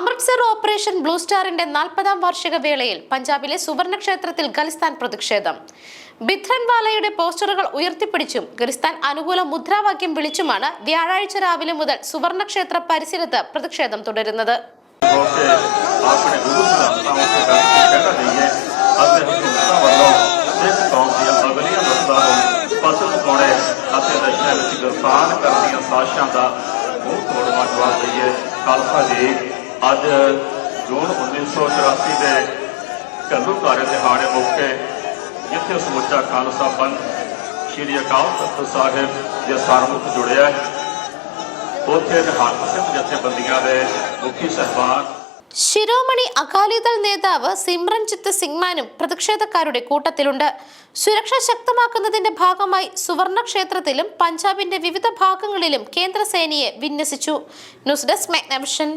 Amritsar operation blue സ്റ്റാറിന്റെ നാൽപ്പതാം വാർഷിക വേളയിൽ പഞ്ചാബിലെ സുവർണ ക്ഷേത്രത്തിൽ ഖലിസ്ഥാൻ പ്രതിഷേധം ബിധ്രൻവാലയുടെ പോസ്റ്ററുകൾ ഉയർത്തിപ്പിടിച്ചും ഖലിസ്ഥാൻ അനുകൂല മുദ്രാവാക്യം വിളിച്ചുമാണ് വ്യാഴാഴ്ച രാവിലെ മുതൽ സുവർണ ക്ഷേത്ര പരിസരത്ത് പ്രതിഷേധം തുടരുന്നത് ਹੋ ਕੇ ਆਪਣੇ ਗੁਰੂ ਸਿਧਾਂਤਾਂ ਉੱਤੇ ਕਹਿਣਾ ਦਈਏ ਅਤੇ ਹਕੂਮਤਾਂ ਵੱਲੋਂ ਸਿੱਖ ਕੌਮ ਦੀਆਂ ਅਗਲੀਆਂ ਨਸਲਾਂ ਨੂੰ ਫਸਲ ਪਾਉਣੇ ਅਤੇ ਨਸ਼ਿਆਂ ਵਿੱਚ ਗ੍ਰਿਫਤਾਰ ਕਰਨ ਦੀਆਂ ਸਾਜ਼ਿਸ਼ਾਂ ਦਾ ਮੂੰਹ ਤੋੜਵਾ ਜਵਾਬ ਦਈਏ ਖਾਲਸਾ ਜੀ ਅੱਜ ਜੂਨ 1984 ਦੇ ਘੱਲੂ ਘਾਰੇ ਦਿਹਾੜੇ ਮੌਕੇ ਜਿੱਥੇ ਸਮੁੱਚਾ ਖਾਲਸਾ ਪੰਥ ਸ਼੍ਰੀ ਅਕਾਲ ਤਖਤ ਸਾਹਿਬ ਦੇ ਸਰਮੁਖ ਜੁੜਿਆ ਹੈ ਉੱਥੇ ਨਿਹੰਗ ਸਿੰਘ ਜਥੇਬੰਦੀਆਂ ਦੇ ਮੁਖੀ ਸਹਿਬਾਨ ശിരോമണി അകാലിദൾ നേതാവ് സിമ്രൻജിത്ത് സിംഗ്മാനും പ്രതിഷേധക്കാരുടെ കൂട്ടത്തിലുണ്ട് സുരക്ഷ ശക്തമാക്കുന്നതിന്റെ ഭാഗമായി സുവർണ ക്ഷേത്രത്തിലും പഞ്ചാബിന്റെ വിവിധ ഭാഗങ്ങളിലും കേന്ദ്ര സേനയെ വിന്യസിച്ചു ന്യൂസ് ഡെസ്ക് മാഗ്നവിഷൻ